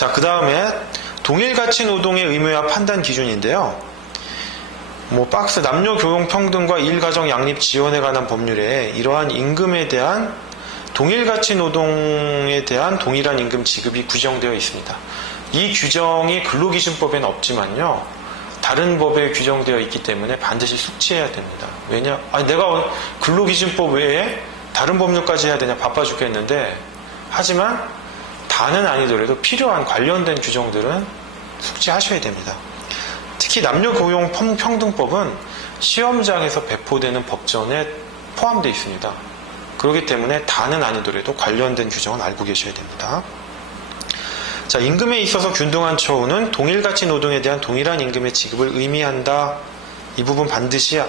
자, 그 다음에 동일가치 노동의 의무와 판단 기준인데요. 박스 남녀 교용 평등과 일가정 양립 지원에 관한 법률에 이러한 임금에 대한 동일가치 노동에 대한 동일한 임금 지급이 규정되어 있습니다. 이 규정이 근로기준법에는 없지만요, 다른 법에 규정되어 있기 때문에 반드시 숙지해야 됩니다. 왜냐? 내가 근로기준법 외에 다른 법률까지 해야 되냐, 바빠 죽겠는데, 하지만 다는 아니더라도 필요한 관련된 규정들은 숙지하셔야 됩니다. 특히 남녀고용 평등법은 시험장에서 배포되는 법전에 포함되어 있습니다. 그렇기 때문에 다는 아니더라도 관련된 규정은 알고 계셔야 됩니다. 자, 임금에 있어서 균등한 처우는 동일가치 노동에 대한 동일한 임금의 지급을 의미한다. 이 부분 반드시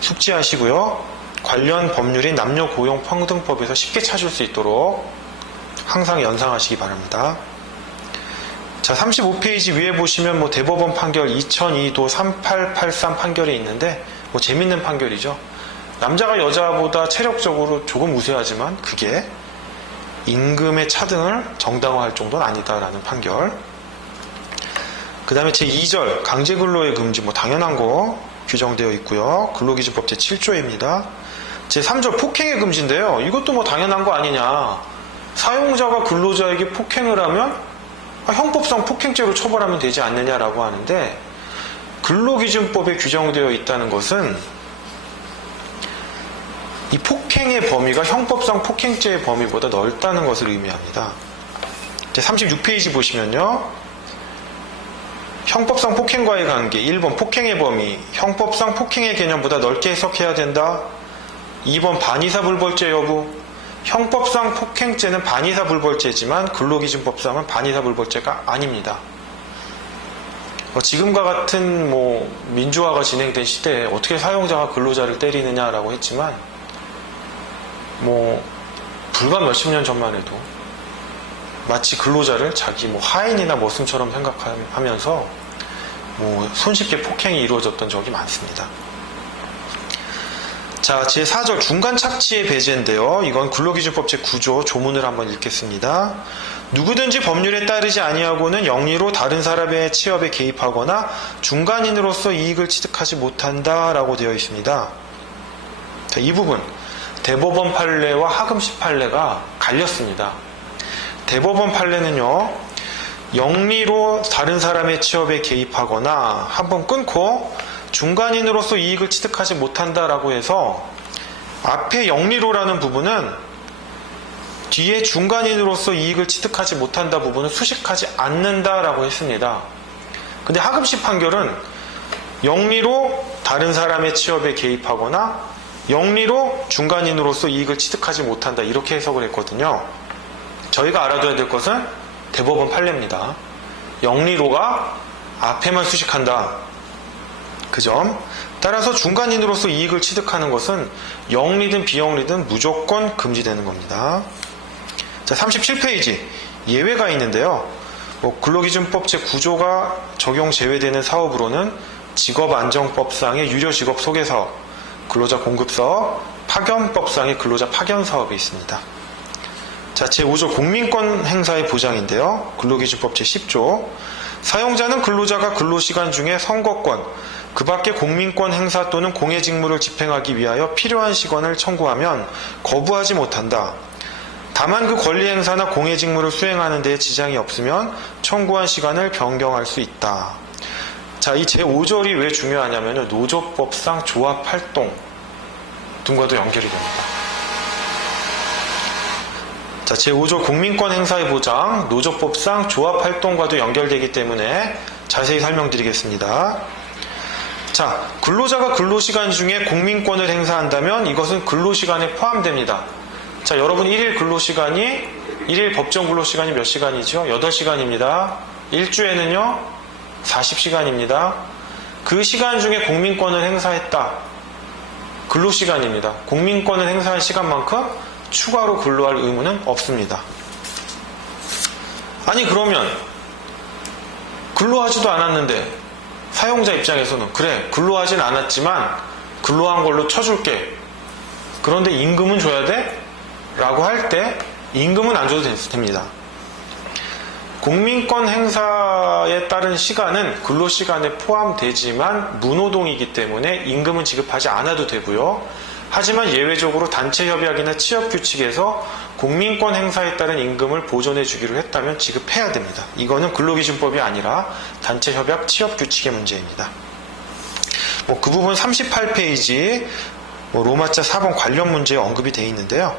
숙지하시고요. 관련 법률인 남녀고용평등법에서 쉽게 찾을 수 있도록 항상 연상하시기 바랍니다. 자, 35페이지 위에 보시면 대법원 판결 2002도 3883 판결이 있는데 재밌는 판결이죠. 남자가 여자보다 체력적으로 조금 우세하지만 그게 임금의 차등을 정당화할 정도는 아니다라는 판결. 그 다음에 제2절 강제근로의 금지, 당연한 거 규정되어 있고요. 근로기준법 제7조입니다. 제3절 폭행의 금지인데요. 이것도 당연한 거 아니냐. 사용자가 근로자에게 폭행을 하면 형법상 폭행죄로 처벌하면 되지 않느냐라고 하는데, 근로기준법에 규정되어 있다는 것은 이 폭행의 범위가 형법상 폭행죄의 범위보다 넓다는 것을 의미합니다. 36페이지 보시면요. 형법상 폭행과의 관계, 1번 폭행의 범위, 형법상 폭행의 개념보다 넓게 해석해야 된다. 2번 반의사불벌죄 여부, 형법상 폭행죄는 반의사불벌죄지만 근로기준법상은 반의사불벌죄가 아닙니다. 지금과 같은 민주화가 진행된 시대에 어떻게 사용자가 근로자를 때리느냐라고 했지만 불과 몇십 년 전만 해도 마치 근로자를 자기 하인이나 머슴처럼 생각하면서 손쉽게 폭행이 이루어졌던 적이 많습니다. 자, 제4절 중간 착취의 배제인데요. 이건 근로기준법 제9조 조문을 한번 읽겠습니다. 누구든지 법률에 따르지 아니하고는 영리로 다른 사람의 취업에 개입하거나 중간인으로서 이익을 취득하지 못한다라고 되어 있습니다. 자, 이 부분 대법원 판례와 하금시 판례가 갈렸습니다. 대법원 판례는요, 영리로 다른 사람의 취업에 개입하거나 한번 끊고 중간인으로서 이익을 취득하지 못한다라고 해서 앞에 영리로라는 부분은 뒤에 중간인으로서 이익을 취득하지 못한다 부분은 수식하지 않는다라고 했습니다. 근데 하금시 판결은 영리로 다른 사람의 취업에 개입하거나 영리로 중간인으로서 이익을 취득하지 못한다, 이렇게 해석을 했거든요. 저희가 알아둬야 될 것은 대법원 판례입니다. 영리로가 앞에만 수식한다, 그 점. 따라서 중간인으로서 이익을 취득하는 것은 영리든 비영리든 무조건 금지되는 겁니다. 자, 37페이지 예외가 있는데요. 근로기준법 제9조가 적용 제외되는 사업으로는 직업안정법상의 유료직업 소개사업, 근로자 공급사업, 파견법상의 근로자 파견사업이 있습니다. 자, 제5조 공민권 행사의 보장인데요. 근로기준법 제10조 사용자는 근로자가 근로시간 중에 선거권, 그 밖에 공민권 행사 또는 공예직무를 집행하기 위하여 필요한 시간을 청구하면 거부하지 못한다. 다만 그 권리 행사나 공예직무를 수행하는 데에 지장이 없으면 청구한 시간을 변경할 수 있다. 자, 이 제5절이 왜 중요하냐면 노조법상 조합활동 등과도 연결이 됩니다. 자, 제5조 공민권 행사의 보장, 노조법상 조합활동과도 연결되기 때문에 자세히 설명드리겠습니다. 자, 근로자가 근로시간 중에 공민권을 행사한다면 이것은 근로시간에 포함됩니다. 자, 여러분 1일 근로시간이, 1일 법정 근로시간이 몇 시간이죠? 8시간입니다. 일주에는요 40시간입니다. 그 시간 중에 공민권을 행사했다. 근로시간입니다. 공민권을 행사한 시간만큼 추가로 근로할 의무는 없습니다. 아니, 그러면 근로하지도 않았는데 사용자 입장에서는 그래, 근로하진 않았지만 근로한 걸로 쳐줄게. 그런데 임금은 줘야 돼? 라고 할 때 임금은 안 줘도 됩니다. 공민권 행사에 따른 시간은 근로시간에 포함되지만 무노동이기 때문에 임금은 지급하지 않아도 되고요. 하지만 예외적으로 단체협약이나 취업규칙에서 공민권 행사에 따른 임금을 보존해 주기로 했다면 지급해야 됩니다. 이거는 근로기준법이 아니라 단체협약 취업규칙의 문제입니다. 그 부분 38페이지 로마자 4번 관련 문제에 언급이 되어 있는데요.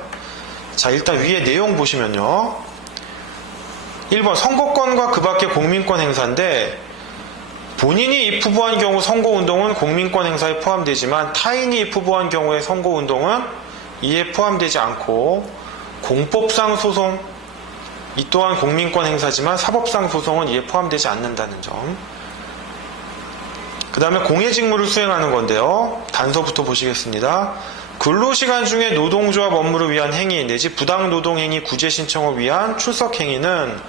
자, 일단 위에 내용 보시면요. 1번 선거권과 그 밖의 공민권 행사인데 본인이 입후보한 경우 선거운동은 공민권 행사에 포함되지만 타인이 입후보한 경우의 선거운동은 이에 포함되지 않고 공법상 소송 이 또한 공민권 행사지만 사법상 소송은 이에 포함되지 않는다는 점. 그 다음에 공예직무를 수행하는 건데요. 단서부터 보시겠습니다. 근로시간 중에 노동조합 업무를 위한 행위 내지 부당노동행위 구제신청을 위한 출석행위는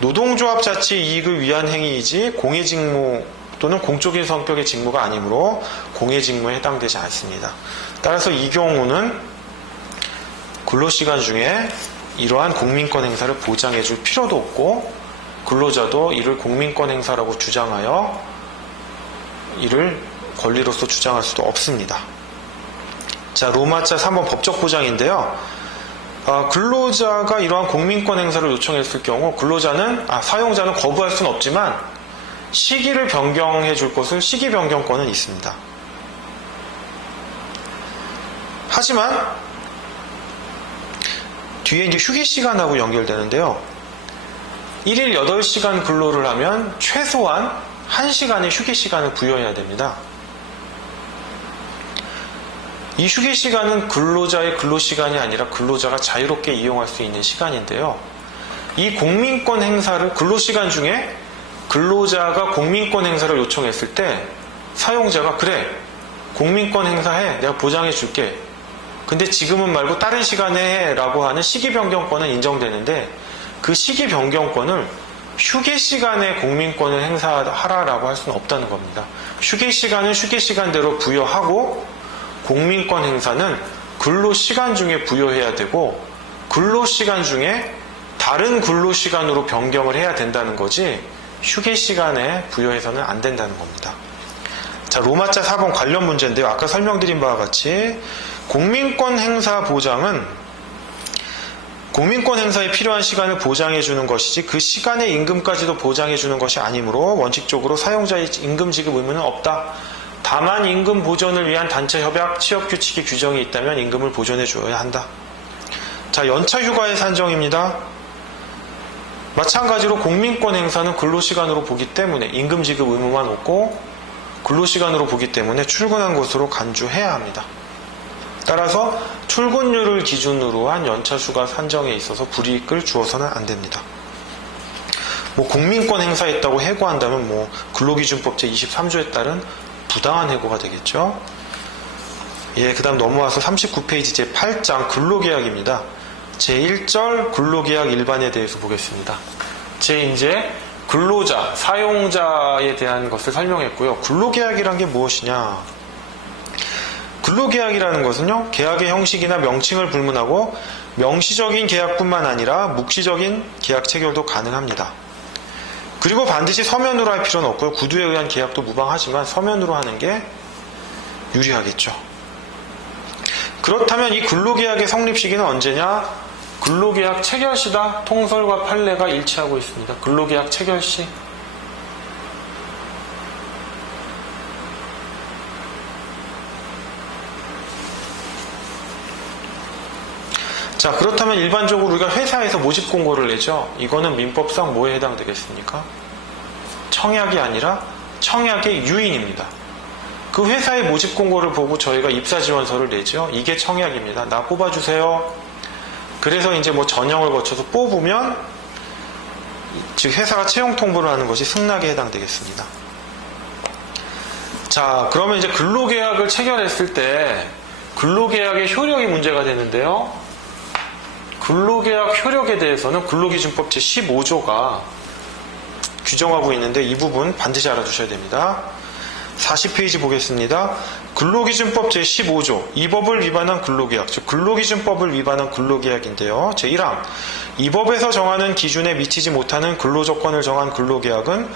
노동조합 자체의 이익을 위한 행위이지 공예직무 또는 공적인 성격의 직무가 아니므로 공예직무에 해당되지 않습니다. 따라서 이 경우는 근로시간 중에 이러한 공민권 행사를 보장해 줄 필요도 없고 근로자도 이를 공민권 행사라고 주장하여 이를 권리로서 주장할 수도 없습니다. 자, 로마자 3번 법적 보장인데요. 근로자가 이러한 공민권 행사를 요청했을 경우 사용자는 거부할 수는 없지만 시기를 변경해 줄 것을 시기 변경권은 있습니다. 하지만 뒤에 이제 휴게 시간하고 연결되는데요. 1일 8시간 근로를 하면 최소한 1시간의 휴게 시간을 부여해야 됩니다. 이 휴게 시간은 근로자의 근로시간이 아니라 근로자가 자유롭게 이용할 수 있는 시간인데요. 이 공민권 행사를 근로시간 중에 근로자가 공민권 행사를 요청했을 때 사용자가 그래 공민권 행사해 내가 보장해 줄게 근데 지금은 말고 다른 시간에 해 라고 하는 시기 변경권은 인정되는데 그 시기 변경권을 휴게 시간에 공민권을 행사하라라고 할 수는 없다는 겁니다. 휴게 시간은 휴게 시간대로 부여하고 공민권 행사는 근로시간 중에 부여해야 되고 근로시간 중에 다른 근로시간으로 변경을 해야 된다는 거지 휴게 시간에 부여해서는 안 된다는 겁니다. 자, 로마자 4번 관련 문제인데요. 아까 설명드린 바와 같이 공민권 행사 보장은 공민권 행사에 필요한 시간을 보장해 주는 것이지 그 시간의 임금까지도 보장해 주는 것이 아니므로 원칙적으로 사용자의 임금 지급 의무는 없다. 다만 임금 보존을 위한 단체협약 취업규칙의 규정이 있다면 임금을 보존해 줘야 한다. 자, 연차 휴가의 산정입니다. 마찬가지로 공민권 행사는 근로시간으로 보기 때문에 임금 지급 의무만 없고 근로시간으로 보기 때문에 출근한 곳으로 간주해야 합니다. 따라서 출근율을 기준으로 한 연차 휴가 산정에 있어서 불이익을 주어서는 안 됩니다. 공민권 행사했다고 해고한다면 근로기준법 제23조에 따른 부당한 해고가 되겠죠. 예, 그 다음 넘어와서 39페이지 제8장 근로계약입니다. 제1절 근로계약 일반에 대해서 보겠습니다. 이제 근로자, 사용자에 대한 것을 설명했고요. 근로계약이란 게 무엇이냐? 근로계약이라는 것은요, 계약의 형식이나 명칭을 불문하고 명시적인 계약뿐만 아니라 묵시적인 계약 체결도 가능합니다. 그리고 반드시 서면으로 할 필요는 없고요. 구두에 의한 계약도 무방하지만 서면으로 하는 게 유리하겠죠. 그렇다면 이 근로계약의 성립 시기는 언제냐? 근로계약 체결시다. 통설과 판례가 일치하고 있습니다. 근로계약 체결시. 자, 그렇다면 일반적으로 우리가 회사에서 모집 공고를 내죠. 이거는 민법상 뭐에 해당되겠습니까? 청약이 아니라 청약의 유인입니다. 그 회사의 모집 공고를 보고 저희가 입사 지원서를 내죠. 이게 청약입니다. 나 뽑아주세요. 그래서 이제 전형을 거쳐서 뽑으면 즉 회사가 채용 통보를 하는 것이 승낙에 해당되겠습니다. 자, 그러면 이제 근로계약을 체결했을 때 근로계약의 효력이 문제가 되는데요. 근로계약 효력에 대해서는 근로기준법 제15조가 규정하고 있는데 이 부분 반드시 알아두셔야 됩니다. 40페이지 보겠습니다. 근로기준법 제15조 이 법을 위반한 근로계약, 즉 근로기준법을 위반한 근로계약인데요. 제1항 이 법에서 정하는 기준에 미치지 못하는 근로조건을 정한 근로계약은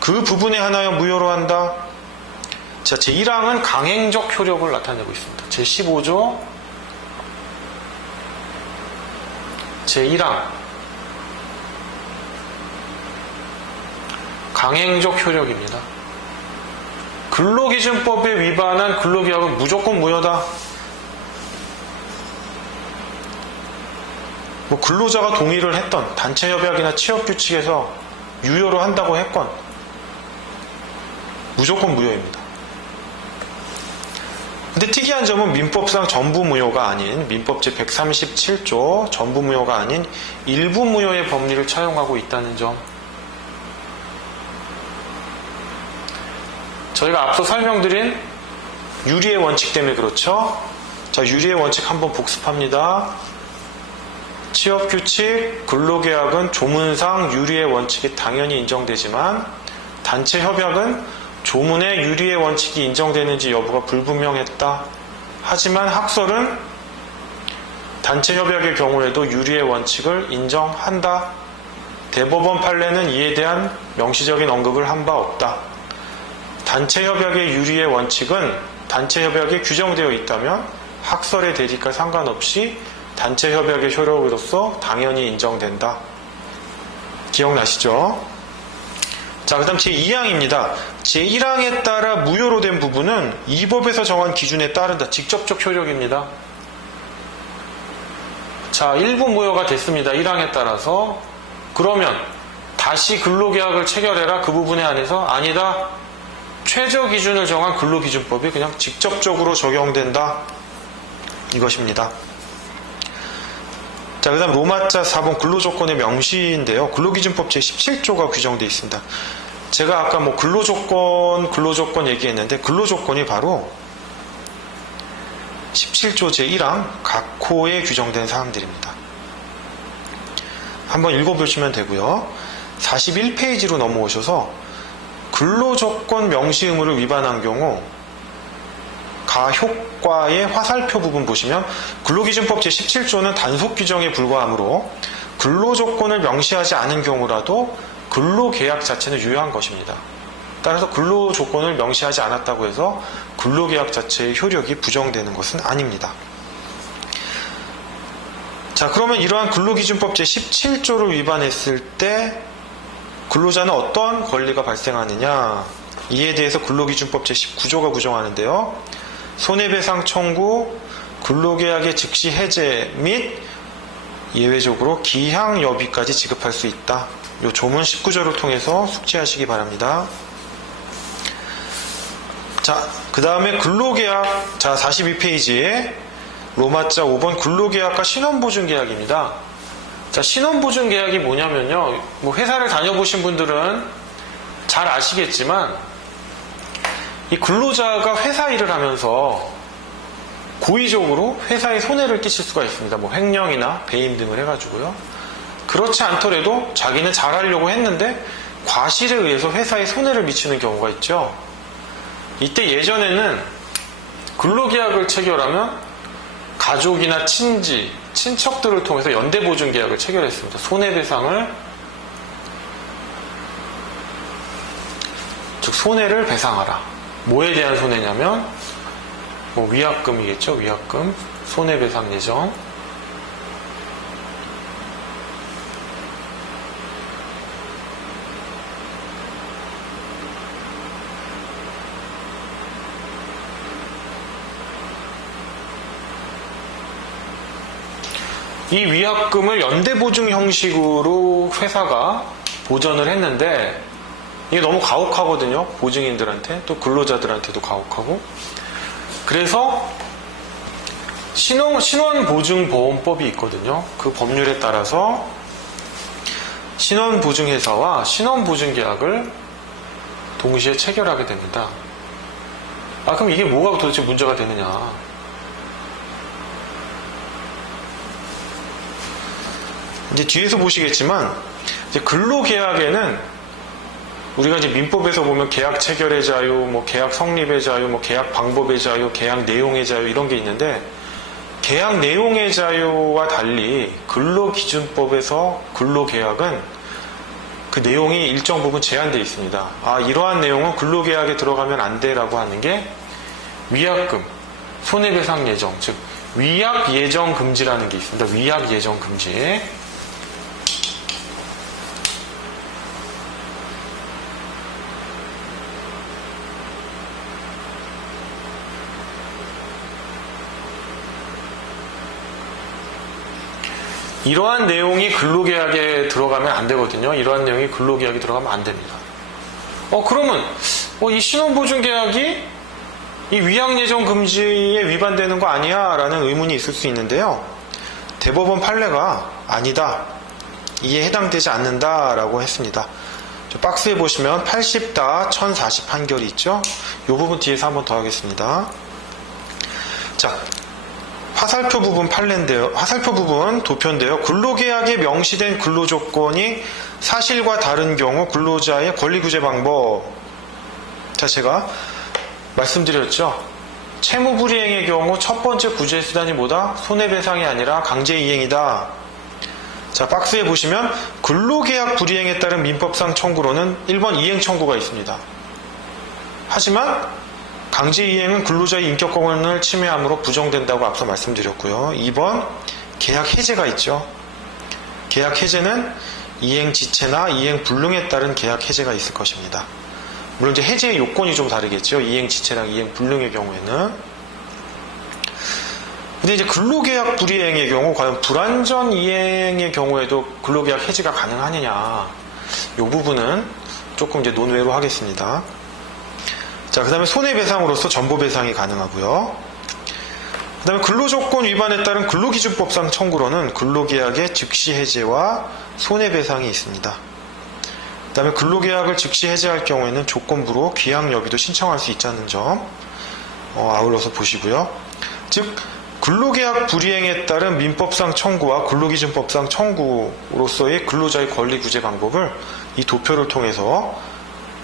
그 부분에 한하여 무효로 한다. 자, 제1항은 강행적 효력을 나타내고 있습니다. 제15조 제1항 강행적 효력입니다. 근로기준법에 위반한 근로계약은 무조건 무효다. 뭐 근로자가 동의를 했던 단체협약이나 취업규칙에서 유효로 한다고 했건 무조건 무효입니다. 근데 특이한 점은 민법상 전부 무효가 아닌 민법 제137조 전부 무효가 아닌 일부 무효의 법리를 차용하고 있다는 점. 저희가 앞서 설명드린 유리의 원칙 때문에 그렇죠. 자, 유리의 원칙 한번 복습합니다. 취업규칙, 근로계약은 조문상 유리의 원칙이 당연히 인정되지만 단체협약은 조문에 유리의 원칙이 인정되는지 여부가 불분명했다. 하지만 학설은 단체협약의 경우에도 유리의 원칙을 인정한다. 대법원 판례는 이에 대한 명시적인 언급을 한 바 없다. 단체협약의 유리의 원칙은 단체협약에 규정되어 있다면 학설의 대립과 상관없이 단체협약의 효력으로서 당연히 인정된다. 기억나시죠? 자, 그 다음 제2항입니다. 제1항에 따라 무효로 된 부분은 이 법에서 정한 기준에 따른다. 직접적 효력입니다. 자, 일부 무효가 됐습니다. 1항에 따라서. 그러면 다시 근로계약을 체결해라. 그 부분에 한해서 아니다. 최저 기준을 정한 근로기준법이 그냥 직접적으로 적용된다. 이것입니다. 자, 그 다음 로마자 4번 근로조건의 명시인데요. 근로기준법 제17조가 규정되어 있습니다. 제가 아까 뭐 근로조건 얘기했는데 근로조건이 바로 17조 제1항 각 호에 규정된 사항들입니다. 한번 읽어보시면 되고요. 41페이지로 넘어오셔서 근로조건 명시 의무를 위반한 경우 가효과의 화살표 부분 보시면 근로기준법 제17조는 단속 규정에 불과하므로 근로조건을 명시하지 않은 경우라도 근로계약 자체는 유효한 것입니다. 따라서 근로조건을 명시하지 않았다고 해서 근로계약 자체의 효력이 부정되는 것은 아닙니다. 자, 그러면 이러한 근로기준법 제17조를 위반했을 때 근로자는 어떤 권리가 발생하느냐, 이에 대해서 근로기준법 제19조가 규정하는데요. 손해배상 청구, 근로계약의 즉시 해제 및 예외적으로 기향여비까지 지급할 수 있다. 이 조문 19조를 통해서 숙지하시기 바랍니다. 자, 그 다음에 근로계약, 자, 42페이지에 로마자 5번 근로계약과 신원보증계약입니다. 자, 신원보증계약이 뭐냐면요. 뭐 회사를 다녀보신 분들은 잘 아시겠지만 이 근로자가 회사 일을 하면서 고의적으로 회사에 손해를 끼칠 수가 있습니다. 뭐 횡령이나 배임 등을 해가지고요. 그렇지 않더라도 자기는 잘하려고 했는데 과실에 의해서 회사에 손해를 미치는 경우가 있죠. 이때 예전에는 근로계약을 체결하면 가족이나 친지, 친척들을 통해서 연대보증계약을 체결했습니다. 손해배상을, 즉 손해를 배상하라. 뭐에 대한 손해냐면 뭐 위약금이겠죠. 위약금, 손해배상 예정. 이 위약금을 연대보증 형식으로 회사가 보전을 했는데 이게 너무 가혹하거든요. 보증인들한테, 또 근로자들한테도 가혹하고. 그래서 신원보증보험법이 있거든요. 그 법률에 따라서 신원보증회사와 신원보증계약을 동시에 체결하게 됩니다. 아, 그럼 이게 뭐가 도대체 문제가 되느냐. 이제 뒤에서 보시겠지만 이제 근로계약에는 우리가 이제 민법에서 보면 계약 체결의 자유, 뭐 계약 성립의 자유, 뭐 계약 방법의 자유, 계약 내용의 자유 이런 게 있는데 계약 내용의 자유와 달리 근로기준법에서 근로계약은 그 내용이 일정 부분 제한되어 있습니다. 이러한 내용은 근로계약에 들어가면 안 돼라고 하는 게 위약금, 손해배상 예정, 즉 위약 예정 금지라는 게 있습니다. 위약 예정 금지. 이러한 내용이 근로계약에 들어가면 안 되거든요. 이러한 내용이 근로계약에 들어가면 안 됩니다. 그러면 이 신혼보증계약이 이 위약예정 금지에 위반되는 거 아니야? 라는 의문이 있을 수 있는데요. 대법원 판례가 아니다. 이에 해당되지 않는다. 라고 했습니다. 저 박스에 보시면 80-1040 판결이 있죠. 이 부분 뒤에서 한번 더 하겠습니다. 자, 화살표 부분 판례인데요. 화살표 부분 도표인데요. 근로계약에 명시된 근로조건이 사실과 다른 경우 근로자의 권리구제 방법. 자, 제가 말씀드렸죠. 채무불이행의 경우 첫 번째 구제수단이 뭐다? 손해배상이 아니라 강제이행이다. 자, 박스에 보시면 근로계약 불이행에 따른 민법상 청구로는 1번 이행 청구가 있습니다. 하지만 강제이행은 근로자의 인격권을 침해함으로 부정된다고 앞서 말씀드렸고요. 2번 계약 해제가 있죠. 계약 해제는 이행 지체나 이행 불능에 따른 계약 해제가 있을 것입니다. 물론 이제 해제의 요건이 좀 다르겠죠. 이행 지체랑 이행 불능의 경우에는. 근데 이제 근로계약 불이행의 경우 과연 불완전 이행의 경우에도 근로계약 해제가 가능하느냐, 이 부분은 조금 이제 논외로 하겠습니다. 자, 그 다음에 손해배상으로서 전보배상이 가능하고요. 그 다음에 근로조건 위반에 따른 근로기준법상 청구로는 근로계약의 즉시 해제와 손해배상이 있습니다. 그 다음에 근로계약을 즉시 해제할 경우에는 조건부로 귀향여비도 신청할 수 있다는 점 아울러서 보시고요. 즉 근로계약 불이행에 따른 민법상 청구와 근로기준법상 청구로서의 근로자의 권리 구제 방법을 이 도표를 통해서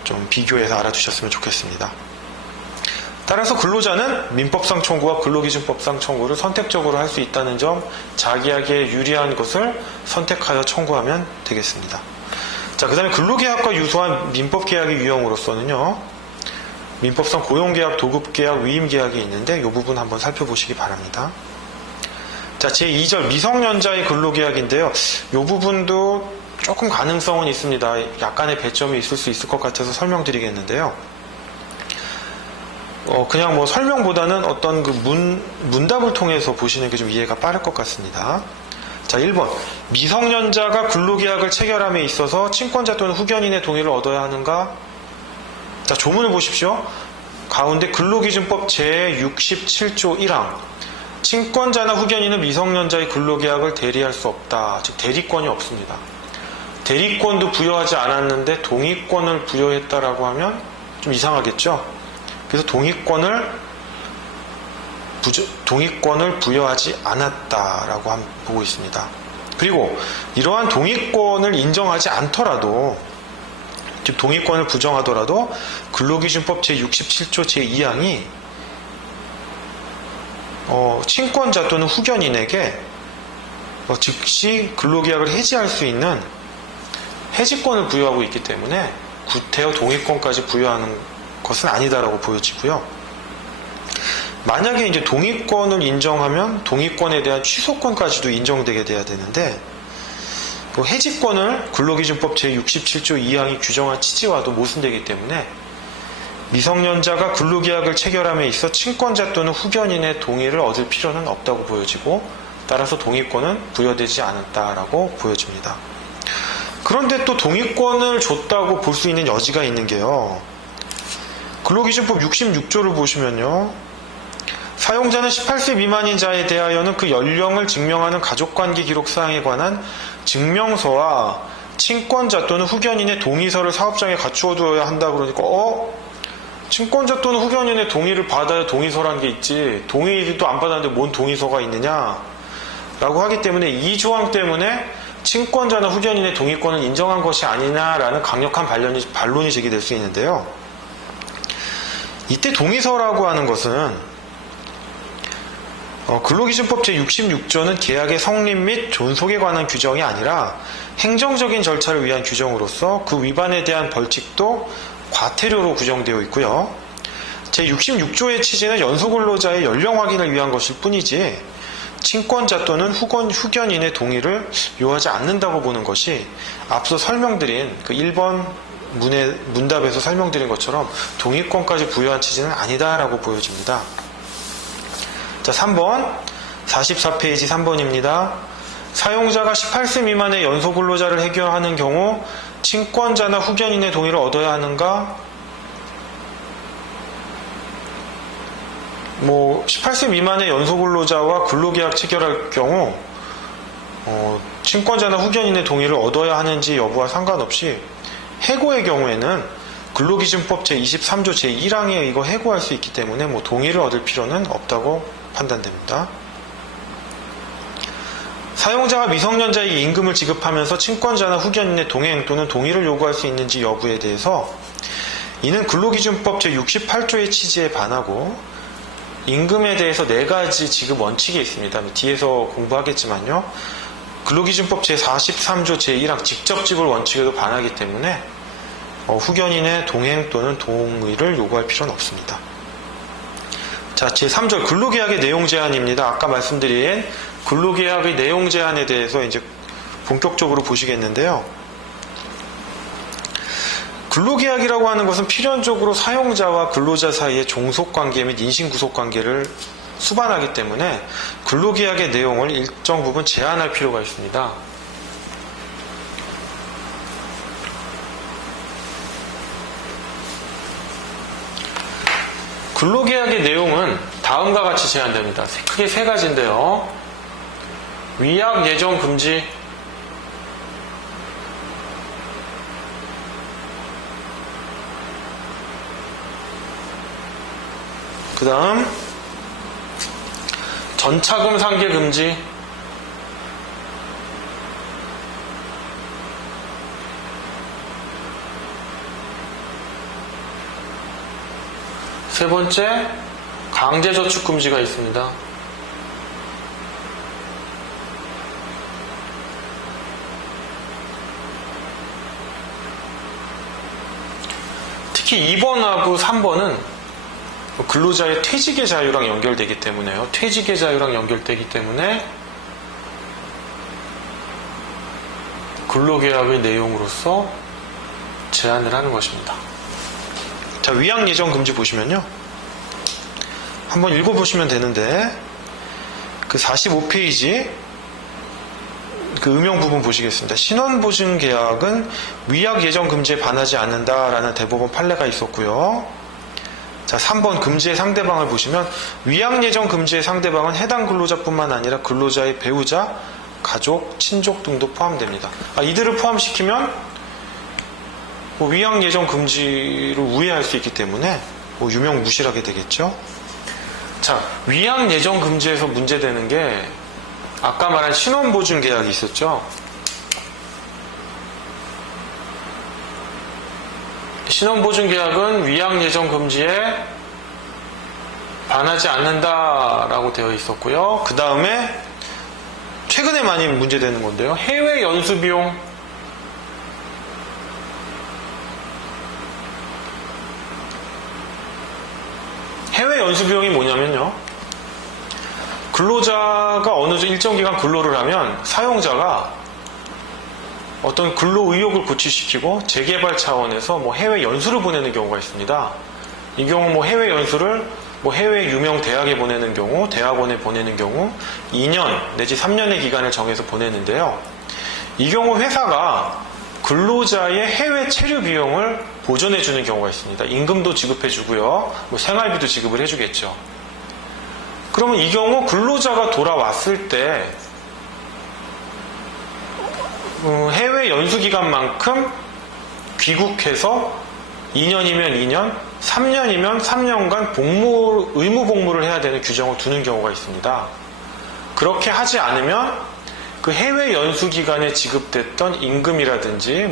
좀 비교해서 알아두셨으면 좋겠습니다. 따라서 근로자는 민법상 청구와 근로기준법상 청구를 선택적으로 할 수 있다는 점, 자기에게 유리한 것을 선택하여 청구하면 되겠습니다. 자, 그 다음에 근로계약과 유사한 민법계약의 유형으로서는요, 민법상 고용계약, 도급계약, 위임계약이 있는데 이 부분 한번 살펴보시기 바랍니다. 자, 제2절 미성년자의 근로계약인데요. 이 부분도 조금 가능성은 있습니다. 약간의 배점이 있을 수 있을 것 같아서 설명드리겠는데요. 그냥 뭐 설명보다는 어떤 그 문답을 통해서 보시는 게 좀 이해가 빠를 것 같습니다. 자, 1번. 미성년자가 근로계약을 체결함에 있어서 친권자 또는 후견인의 동의를 얻어야 하는가? 자, 조문을 보십시오. 가운데 근로기준법 제67조 1항. 친권자나 후견인은 미성년자의 근로계약을 대리할 수 없다. 즉, 대리권이 없습니다. 대리권도 부여하지 않았는데 동의권을 부여했다라고 하면 좀 이상하겠죠? 그래서 동의권을 부여하지 않았다라고 보고 있습니다. 그리고 이러한 동의권을 인정하지 않더라도, 즉 동의권을 부정하더라도 근로기준법 제67조 제2항이 친권자 또는 후견인에게 즉시 근로계약을 해지할 수 있는 해지권을 부여하고 있기 때문에 구태여 동의권까지 부여하는 것은 아니다라고 보여지고요. 만약에 이제 동의권을 인정하면 동의권에 대한 취소권까지도 인정되게 돼야 되는데, 그 해지권을 근로기준법 제67조 2항이 규정한 취지와도 모순되기 때문에 미성년자가 근로계약을 체결함에 있어 친권자 또는 후견인의 동의를 얻을 필요는 없다고 보여지고, 따라서 동의권은 부여되지 않았다라고 보여집니다. 그런데 또 동의권을 줬다고 볼 수 있는 여지가 있는 게요. 근로기준법 66조를 보시면요. 사용자는 18세 미만인 자에 대하여는 그 연령을 증명하는 가족관계 기록사항에 관한 증명서와 친권자 또는 후견인의 동의서를 사업장에 갖추어 두어야 한다 그러니까 친권자 또는 후견인의 동의를 받아야 동의서라는 게 있지, 동의도 안 받았는데 뭔 동의서가 있느냐 라고 하기 때문에 이 조항 때문에 친권자나 후견인의 동의권을 인정한 것이 아니냐라는 강력한 반론이 제기될 수 있는데요. 이때 동의서라고 하는 것은 근로기준법 제66조는 계약의 성립 및 존속에 관한 규정이 아니라 행정적인 절차를 위한 규정으로서 그 위반에 대한 벌칙도 과태료로 규정되어 있고요. 제66조의 취지는 연소근로자의 연령 확인을 위한 것일 뿐이지 친권자 또는 후견인의 동의를 요하지 않는다고 보는 것이 앞서 설명드린 그 1번 문답에서 설명드린 것처럼 동의권까지 부여한 취지는 아니다라고 보여집니다. 자, 3번 44페이지 3번입니다. 사용자가 18세 미만의 연소근로자를 해결하는 경우 친권자나 후견인의 동의를 얻어야 하는가? 18세 미만의 연소근로자와 근로계약 체결할 경우 친권자나 후견인의 동의를 얻어야 하는지 여부와 상관없이 해고의 경우에는 근로기준법 제23조 제1항에 이거 해고할 수 있기 때문에 동의를 얻을 필요는 없다고 판단됩니다. 사용자가 미성년자에게 임금을 지급하면서 친권자나 후견인의 동행 또는 동의를 요구할 수 있는지 여부에 대해서 이는 근로기준법 제68조의 취지에 반하고 임금에 대해서 4가지 지급 원칙이 있습니다. 뒤에서 공부하겠지만요. 근로기준법 제43조 제1항 직접 지불 원칙에도 반하기 때문에 후견인의 동행 또는 동의를 요구할 필요는 없습니다. 자, 제3절 근로계약의 내용 제한입니다. 아까 말씀드린 근로계약의 내용 제한에 대해서 이제 본격적으로 보시겠는데요. 근로계약이라고 하는 것은 필연적으로 사용자와 근로자 사이의 종속관계 및 인신구속관계를 수반하기 때문에 근로계약의 내용을 일정 부분 제한할 필요가 있습니다. 근로계약의 내용은 다음과 같이 제한됩니다. 크게 3가지인데요. 위약, 예정, 금지. 그 다음 전차금 상계 금지. 세 번째, 강제저축 금지가 있습니다. 특히 2번하고 3번은 근로자의 퇴직의 자유랑 연결되기 때문에요. 퇴직의 자유랑 연결되기 때문에 근로계약의 내용으로서 제한을 하는 것입니다. 자, 위약 예정 금지 보시면요. 한번 읽어보시면 되는데 그 45페이지 그 음영 부분 보시겠습니다. 신원보증 계약은 위약 예정 금지에 반하지 않는다라는 대법원 판례가 있었고요. 자, 3번 금지의 상대방을 보시면 위약 예정 금지의 상대방은 해당 근로자뿐만 아니라 근로자의 배우자, 가족, 친족 등도 포함됩니다. 이들을 포함시키면 위약 예정 금지를 우회할 수 있기 때문에 유명무실하게 되겠죠. 자, 위약 예정 금지에서 문제되는 게 아까 말한 신원보증 계약이 있었죠. 신원보증 계약은 위약 예정 금지에 반하지 않는다라고 되어 있었고요. 그 다음에 최근에 많이 문제되는 건데요. 해외 연수 비용. 해외 연수 비용이 뭐냐면요. 근로자가 어느 일정 기간 근로를 하면 사용자가 어떤 근로 의욕을 고취시키고 재개발 차원에서 해외 연수를 보내는 경우가 있습니다. 이 경우 해외 연수를 해외 유명 대학에 보내는 경우, 대학원에 보내는 경우 2년 내지 3년의 기간을 정해서 보내는데요. 이 경우 회사가 근로자의 해외 체류 비용을 보전해주는 경우가 있습니다. 임금도 지급해주고요. 생활비도 지급을 해주겠죠. 그러면 이 경우 근로자가 돌아왔을 때 해외 연수기간만큼 귀국해서 2년이면 2년, 3년이면 3년간 의무 복무를 해야 되는 규정을 두는 경우가 있습니다. 그렇게 하지 않으면 그 해외 연수 기간에 지급됐던 임금이라든지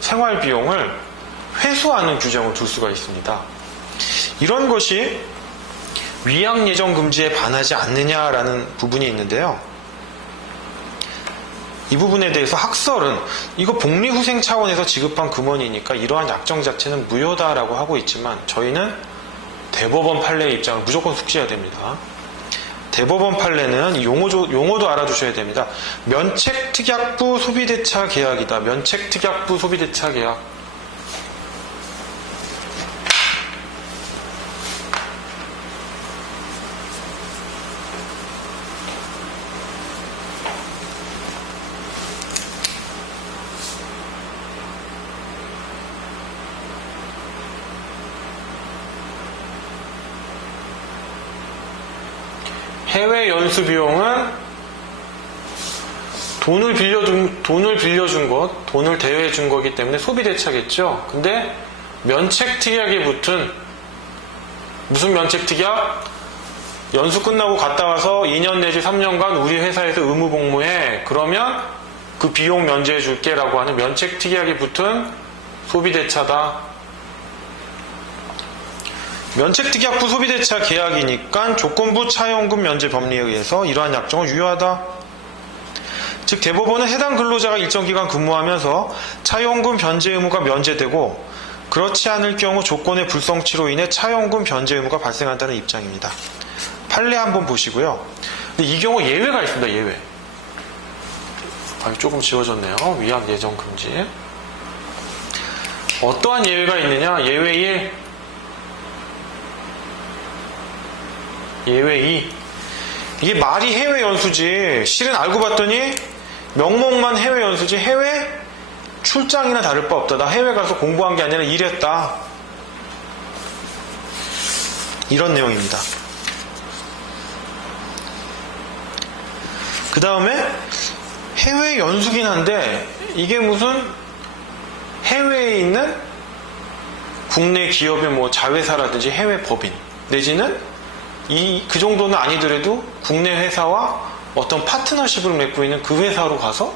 생활 비용을 회수하는 규정을 둘 수가 있습니다. 이런 것이 위약 예정 금지에 반하지 않느냐라는 부분이 있는데요. 이 부분에 대해서 학설은 이거 복리후생 차원에서 지급한 금원이니까 이러한 약정 자체는 무효다라고 하고 있지만, 저희는 대법원 판례의 입장을 무조건 숙지해야 됩니다. 대법원 판례는 용어도 알아두셔야 됩니다. 면책특약부 소비대차 계약이다. 면책특약부 소비대차 계약. 해외 연수 비용은 돈을 빌려준 것, 돈을 대여해 준 거기 때문에 소비대차겠죠. 근데 면책특약에 붙은, 무슨 면책특약? 연수 끝나고 갔다 와서 2년 내지 3년간 우리 회사에서 의무 복무해. 그러면 그 비용 면제해 줄게 라고 하는 면책특약에 붙은 소비대차다. 면책특약부 소비대차 계약이니까 조건부 차용금 면제 법리에 의해서 이러한 약정은 유효하다. 즉 대법원은 해당 근로자가 일정 기간 근무하면서 차용금 변제 의무가 면제되고 그렇지 않을 경우 조건의 불성치로 인해 차용금 변제 의무가 발생한다는 입장입니다. 판례 한번 보시고요. 근데 이 경우 예외가 있습니다. 예외. 조금 지워졌네요. 위약 예정 금지. 어떠한 예외가 있느냐? 예외 1. 예외 2. 이게 말이 해외 연수지, 실은 알고 봤더니 명목만 해외 연수지 해외 출장이나 다를 바 없다. 나 해외 가서 공부한 게 아니라 일했다. 이런 내용입니다. 그 다음에 해외 연수긴 한데 이게 무슨 해외에 있는 국내 기업의 자회사라든지 해외 법인 내지는 그 정도는 아니더라도 국내 회사와 어떤 파트너십을 맺고 있는 그 회사로 가서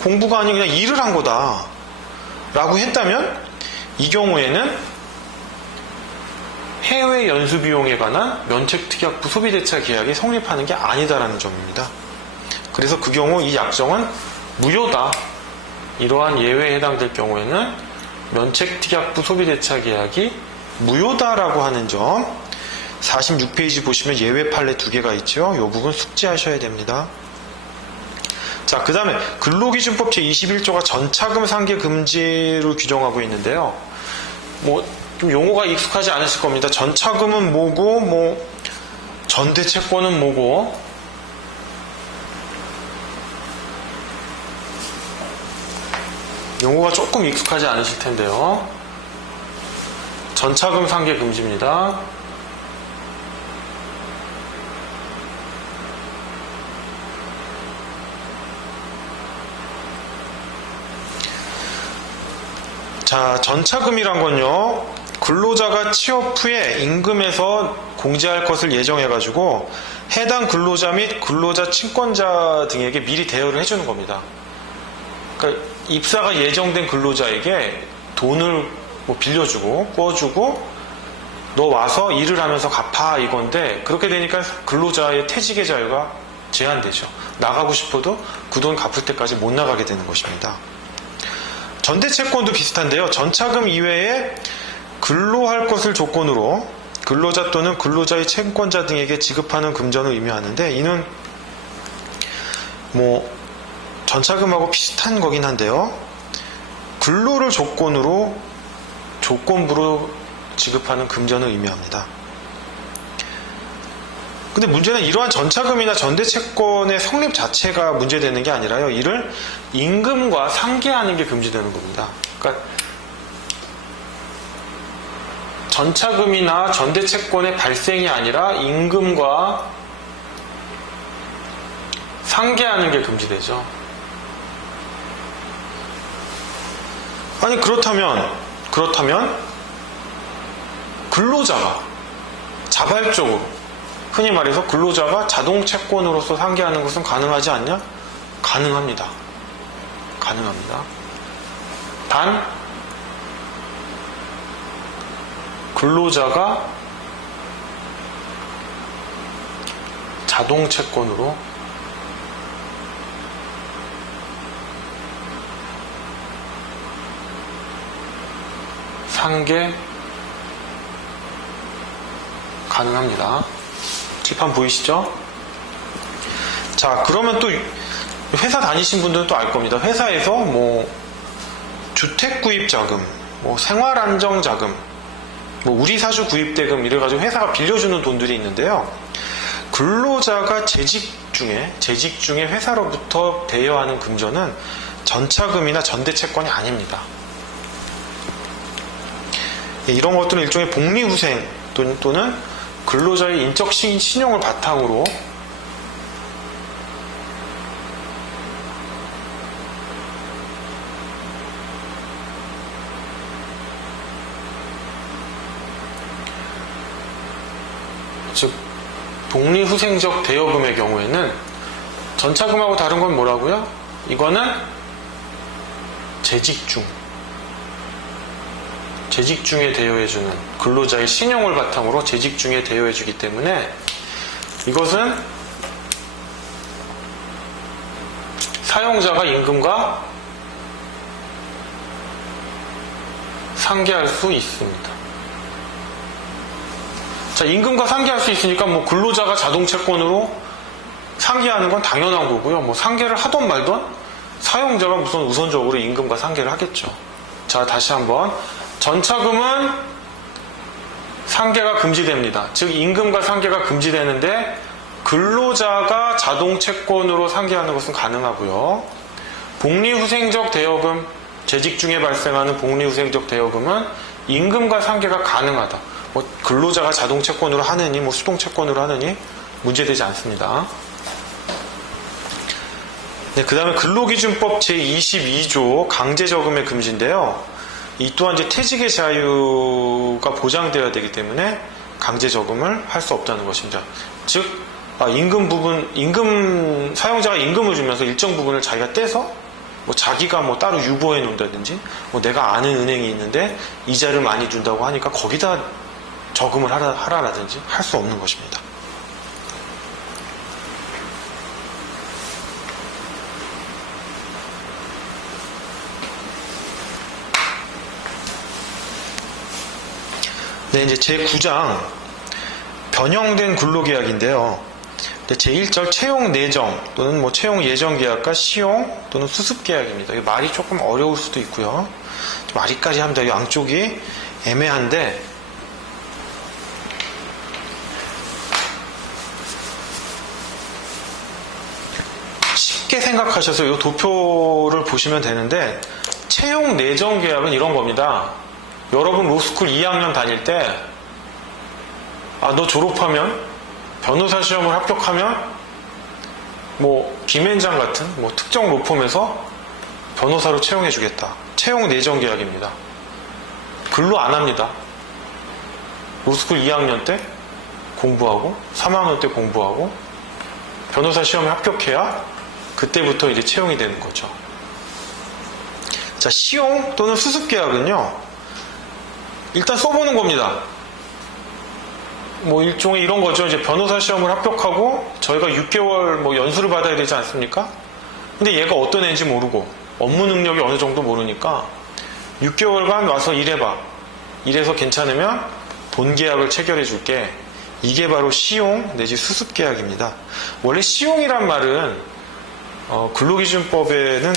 공부가 아니고 그냥 일을 한 거다 라고 했다면 이 경우에는 해외 연수 비용에 관한 면책특약부 소비대차 계약이 성립하는 게 아니다라는 점입니다. 그래서 그 경우 이 약정은 무효다. 이러한 예외에 해당될 경우에는 면책특약부 소비대차 계약이 무효다라고 하는 점, 46페이지 보시면 예외 판례 2개가 있죠. 이 부분 숙지하셔야 됩니다. 자, 그 다음에 근로기준법 제21조가 전차금 상계 금지를 규정하고 있는데요. 좀 용어가 익숙하지 않으실 겁니다. 전차금은 뭐고, 전대채권은 뭐고, 용어가 조금 익숙하지 않으실 텐데요. 전차금 상계 금지입니다. 자, 전차금이란 건요, 근로자가 취업 후에 임금에서 공제할 것을 예정해가지고 해당 근로자 및 근로자 친권자 등에게 미리 대여를 해주는 겁니다. 그러니까 입사가 예정된 근로자에게 돈을 빌려주고 꿔주고 너 와서 일을 하면서 갚아 이건데, 그렇게 되니까 근로자의 퇴직의 자유가 제한되죠. 나가고 싶어도 그 돈 갚을 때까지 못 나가게 되는 것입니다. 전대채권도 비슷한데요. 전차금 이외에 근로할 것을 조건으로 근로자 또는 근로자의 채권자 등에게 지급하는 금전을 의미하는데, 이는 전차금하고 비슷한 거긴 한데요. 근로를 조건부로 지급하는 금전을 의미합니다. 근데 문제는 이러한 전차금이나 전대채권의 성립 자체가 문제되는 게 아니라요, 이를 임금과 상계하는 게 금지되는 겁니다. 그러니까 전차금이나 전대채권의 발생이 아니라 임금과 상계하는 게 금지되죠. 아니 그렇다면 근로자가 자발적으로, 흔히 말해서 근로자가 자동 채권으로서 상계하는 것은 가능하지 않냐? 가능합니다. 단 근로자가 자동 채권으로 상계 가능합니다. 칠판 보이시죠? 자, 그러면 또 회사 다니신 분들은 또 알 겁니다. 회사에서 뭐 주택구입자금, 뭐 생활안정자금, 뭐 우리사주 구입대금 이래가지고 회사가 빌려주는 돈들이 있는데요. 근로자가 재직 중에 회사로부터 대여하는 금전은 전차금이나 전대채권이 아닙니다. 이런 것들은 일종의 복리후생 또는 근로자의 인적 신용을 바탕으로 즉 복리후생적 대여금의 경우에는 전차금하고 다른 건 뭐라고요? 이거는 재직중에 대여해주는 근로자의 신용을 바탕으로 재직중에 대여해주기 때문에 이것은 사용자가 임금과 상계할 수 있습니다. 자, 임금과 상계할 수 있으니까 뭐 근로자가 자동 채권으로 상계하는 건 당연한 거고요. 뭐 상계를 하던 말던 사용자가 우선적으로 임금과 상계를 하겠죠. 자, 다시 한번. 전차금은 상계가 금지됩니다. 즉 임금과 상계가 금지되는데 근로자가 자동 채권으로 상계하는 것은 가능하고요. 복리후생적 대여금, 재직 중에 발생하는 복리후생적 대여금은 임금과 상계가 가능하다. 뭐 근로자가 자동 채권으로 하느니 뭐 수동 채권으로 하느니 문제되지 않습니다. 네, 그 다음에 근로기준법 제22조 강제저금의 금지인데요. 이 또한 이제 퇴직의 자유가 보장되어야 되기 때문에 강제저금을 할 수 없다는 것입니다. 즉, 사용자가 임금을 주면서 일정 부분을 자기가 떼서 뭐 자기가 뭐 따로 유보해 놓는다든지, 뭐 내가 아는 은행이 있는데 이자를 많이 준다고 하니까 거기다 저금을 하라라든지 할 수 없는 것입니다. 네, 이제 제9장 변형된 근로계약인데요. 제1절 채용 내정 또는 뭐 채용 예정 계약과 시용 또는 수습 계약입니다. 말이 조금 어려울 수도 있고요. 말이까지 합니다. 양쪽이 애매한데 쉽게 생각하셔서 이 도표를 보시면 되는데 채용 내정 계약은 이런 겁니다. 여러분 로스쿨 2학년 다닐 때 너 졸업하면 변호사 시험을 합격하면 뭐 김앤장 같은 뭐 특정 로펌에서 변호사로 채용해 주겠다. 채용 내정 계약입니다. 근로 안 합니다. 로스쿨 2학년 때 공부하고 3학년 때 공부하고 변호사 시험에 합격해야 그때부터 이제 채용이 되는 거죠. 자, 시용 또는 수습 계약은요. 일단 써보는 겁니다. 뭐 일종의 이런 거죠. 이제 변호사 시험을 합격하고 저희가 6개월 뭐 연수를 받아야 되지 않습니까? 근데 얘가 어떤 애인지 모르고 업무 능력이 어느 정도 모르니까 6개월간 와서 일해봐. 일해서 괜찮으면 본 계약을 체결해 줄게. 이게 바로 시용 내지 수습 계약입니다. 원래 시용이란 말은 근로기준법에는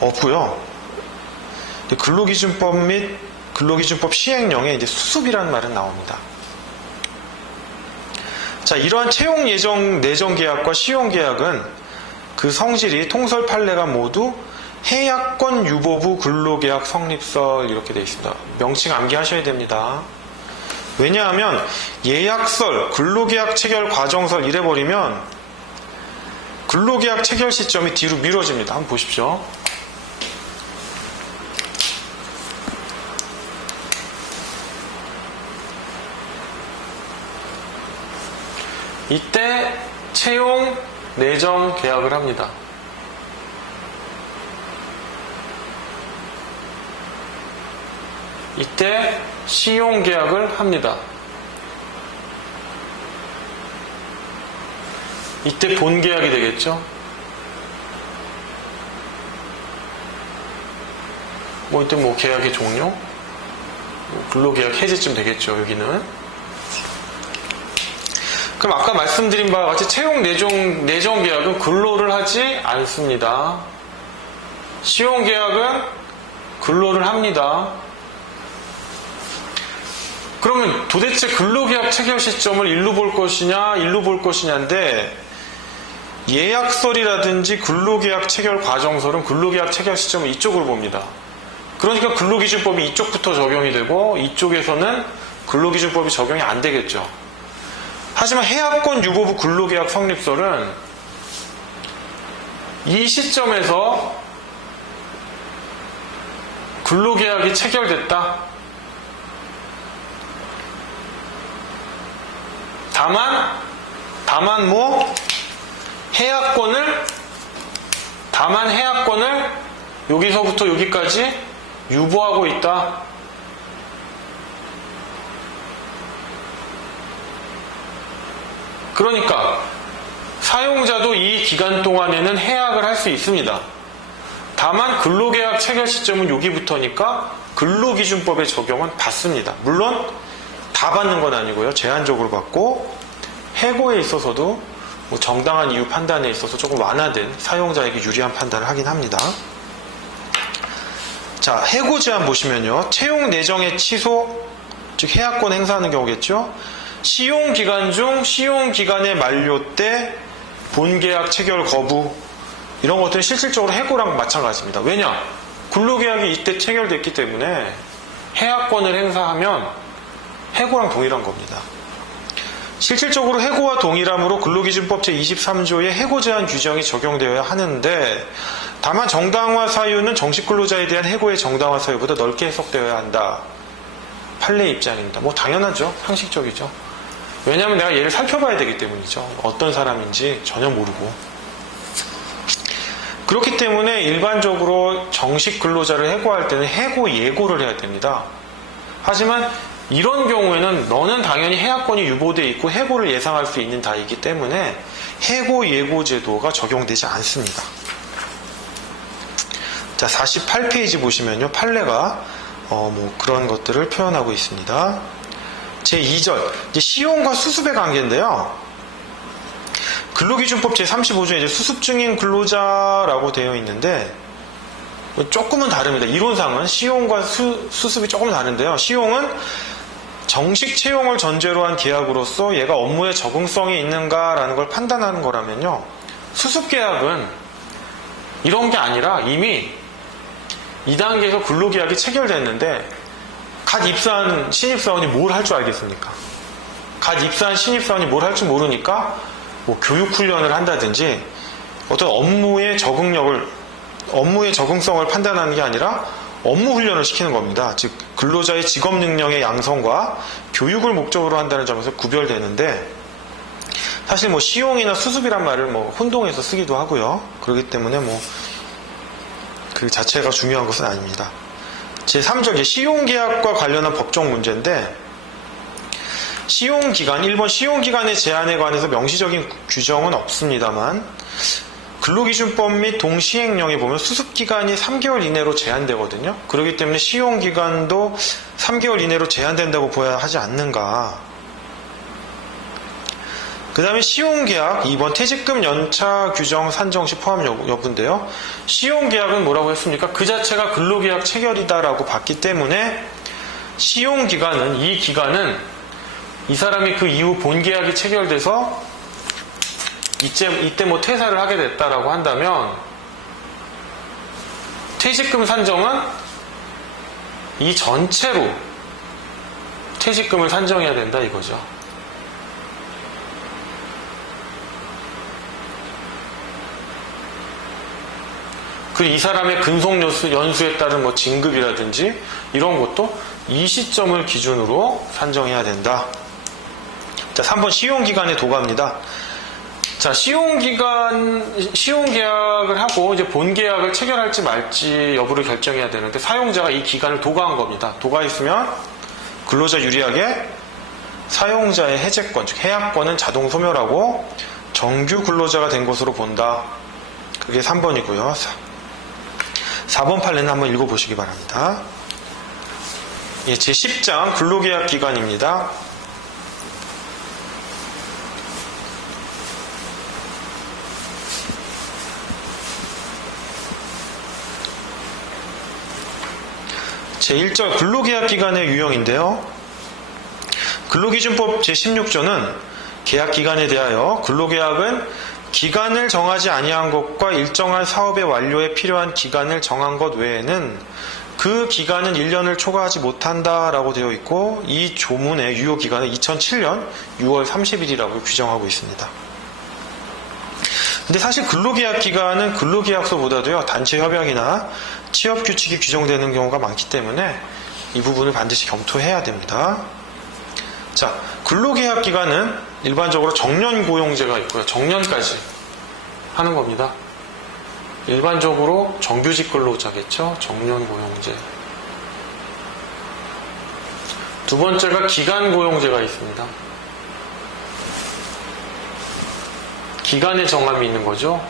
없고요. 근로기준법 및 근로기준법 시행령에 이제 수습이라는 말은 나옵니다. 자, 이러한 채용 예정 내정 계약과 시용 계약은 그 성질이 통설 판례가 모두 해약권 유보부 근로계약 성립설 이렇게 되어 있습니다. 명칭 암기하셔야 됩니다. 왜냐하면 예약설, 근로계약 체결 과정설 이래버리면 근로계약 체결 시점이 뒤로 미뤄집니다. 한번 보십시오. 이때 채용 내정 계약을 합니다. 이때 시용 계약을 합니다. 이때 본 계약이 되겠죠. 이때 계약의 종료, 근로계약 해지쯤 되겠죠. 여기는. 그럼 아까 말씀드린 바와 같이 채용 내정 계약은 근로를 하지 않습니다. 시용 계약은 근로를 합니다. 그러면 도대체 근로계약 체결 시점을 일로 볼 것이냐인데, 예약설이라든지 근로계약 체결 과정설은 근로계약 체결 시점을 이쪽으로 봅니다. 그러니까 근로기준법이 이쪽부터 적용이 되고 이쪽에서는 근로기준법이 적용이 안 되겠죠. 하지만 해약권 유보부 근로계약 성립설은 이 시점에서 근로계약이 체결됐다. 다만 해약권을 여기서부터 여기까지 유보하고 있다. 그러니까 사용자도 이 기간 동안에는 해약을 할 수 있습니다. 다만 근로계약 체결 시점은 여기부터니까 근로기준법의 적용은 받습니다. 물론 다 받는 건 아니고요. 제한적으로 받고 해고에 있어서도 정당한 이유 판단에 있어서 조금 완화된 사용자에게 유리한 판단을 하긴 합니다. 자, 해고 제한 보시면요. 채용 내정의 취소, 즉 해약권 행사하는 경우겠죠. 시용기간 중 시용기간의 만료 때 본계약 체결 거부, 이런 것들은 실질적으로 해고랑 마찬가지입니다. 왜냐? 근로계약이 이때 체결됐기 때문에 해약권을 행사하면 해고랑 동일한 겁니다. 실질적으로 해고와 동일하므로 근로기준법 제23조의 해고 제한 규정이 적용되어야 하는데, 다만 정당화 사유는 정식 근로자에 대한 해고의 정당화 사유보다 넓게 해석되어야 한다. 판례 입장입니다. 당연하죠. 상식적이죠. 왜냐하면 내가 얘를 살펴봐야 되기 때문이죠. 어떤 사람인지 전혀 모르고. 그렇기 때문에 일반적으로 정식 근로자를 해고할 때는 해고 예고를 해야 됩니다. 하지만 이런 경우에는 너는 당연히 해약권이 유보되어 있고 해고를 예상할 수 있는 다이기 때문에 해고 예고 제도가 적용되지 않습니다. 자, 48페이지 보시면요. 판례가 그런 것들을 표현하고 있습니다. 제2절, 이제 시용과 수습의 관계인데요. 근로기준법 제35조에 이제 수습중인 근로자라고 되어 있는데, 조금은 다릅니다. 이론상은 시용과 수습이 조금 다른데요. 시용은 정식 채용을 전제로 한 계약으로서 얘가 업무에 적응성이 있는가라는 걸 판단하는 거라면요. 수습계약은 이런 게 아니라 이미 2단계에서 근로계약이 체결됐는데 갓 입사한 신입사원이 뭘 할 줄 알겠습니까? 갓 입사한 신입사원이 뭘 할 줄 모르니까 교육훈련을 한다든지 어떤 업무의 적응성을 판단하는 게 아니라 업무 훈련을 시키는 겁니다. 즉 근로자의 직업 능력의 양성과 교육을 목적으로 한다는 점에서 구별되는데, 사실 시용이나 수습이란 말을 혼동해서 쓰기도 하고요. 그렇기 때문에 그 자체가 중요한 것은 아닙니다. 제3절 시용계약과 관련한 법적 문제인데, 시용기간, 1번 시용기간의 제한에 관해서 명시적인 규정은 없습니다만 근로기준법 및 동시행령에 보면 수습기간이 3개월 이내로 제한되거든요. 그렇기 때문에 시용기간도 3개월 이내로 제한된다고 보아야 하지 않는가. 그 다음에 시용계약, 2번 퇴직금 연차 규정 산정 시 포함 여부인데요. 시용계약은 뭐라고 했습니까? 그 자체가 근로계약 체결이다라고 봤기 때문에 시용기간은, 이 기간은 이 사람이 그 이후 본계약이 체결돼서 이때 퇴사를 하게 됐다라고 한다면 퇴직금 산정은 이 전체로 퇴직금을 산정해야 된다 이거죠. 그리고 이 사람의 근속 연수에 따른 진급이라든지 이런 것도 이 시점을 기준으로 산정해야 된다. 자, 3번 시용기간의 도가입니다. 자, 시용계약을 하고 이제 본계약을 체결할지 말지 여부를 결정해야 되는데 사용자가 이 기간을 도과한 겁니다. 도과했으면 근로자 유리하게 사용자의 해제권, 즉 해약권은 자동 소멸하고 정규 근로자가 된 것으로 본다. 그게 3번이고요. 4번 판례는 한번 읽어보시기 바랍니다. 예, 제10장 근로계약 기간입니다. 제1절 근로계약 기간의 유형인데요. 근로기준법 제16조는 계약기간에 대하여 근로계약은 기간을 정하지 아니한 것과 일정한 사업의 완료에 필요한 기간을 정한 것 외에는 그 기간은 1년을 초과하지 못한다라고 되어 있고 이 조문의 유효기간은 2007년 6월 30일이라고 규정하고 있습니다. 근데 사실 근로계약 기간은 근로계약서보다도요 단체협약이나 취업규칙이 규정되는 경우가 많기 때문에 이 부분을 반드시 검토해야 됩니다. 자, 근로계약 기간은 일반적으로 정년고용제가 있고요. 정년까지 하는 겁니다. 일반적으로 정규직 근로자겠죠. 정년고용제. 두 번째가 기간고용제가 있습니다. 기간의 정함이 있는 거죠.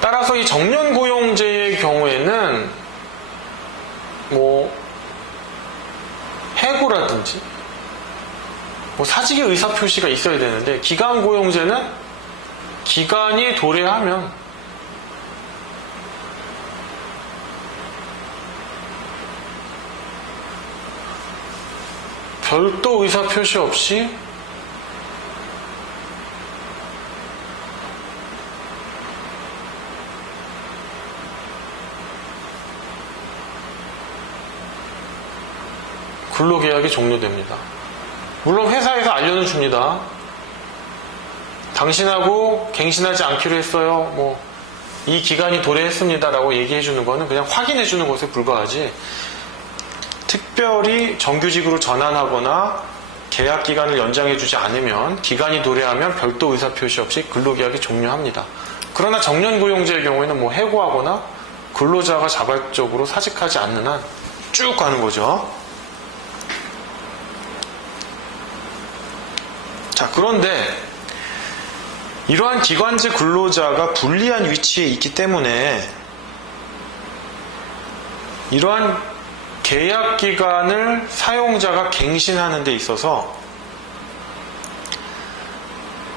따라서 이 정년고용제의 경우에는 해고라든지 사직의 의사표시가 있어야 되는데 기간고용제는 기간이 도래하면 별도 의사표시 없이 근로계약이 종료됩니다. 물론 회사에서 알려는 줍니다. 당신하고 갱신하지 않기로 했어요. 이 기간이 도래했습니다라고 얘기해 주는 거는 그냥 확인해 주는 것에 불과하지 특별히 정규직으로 전환하거나 계약 기간을 연장해 주지 않으면 기간이 도래하면 별도 의사표시 없이 근로계약이 종료합니다. 그러나 정년고용제의 경우에는 해고하거나 근로자가 자발적으로 사직하지 않는 한 쭉 가는 거죠. 자, 그런데 이러한 기관제 근로자가 불리한 위치에 있기 때문에 이러한 계약 기간을 사용자가 갱신하는 데 있어서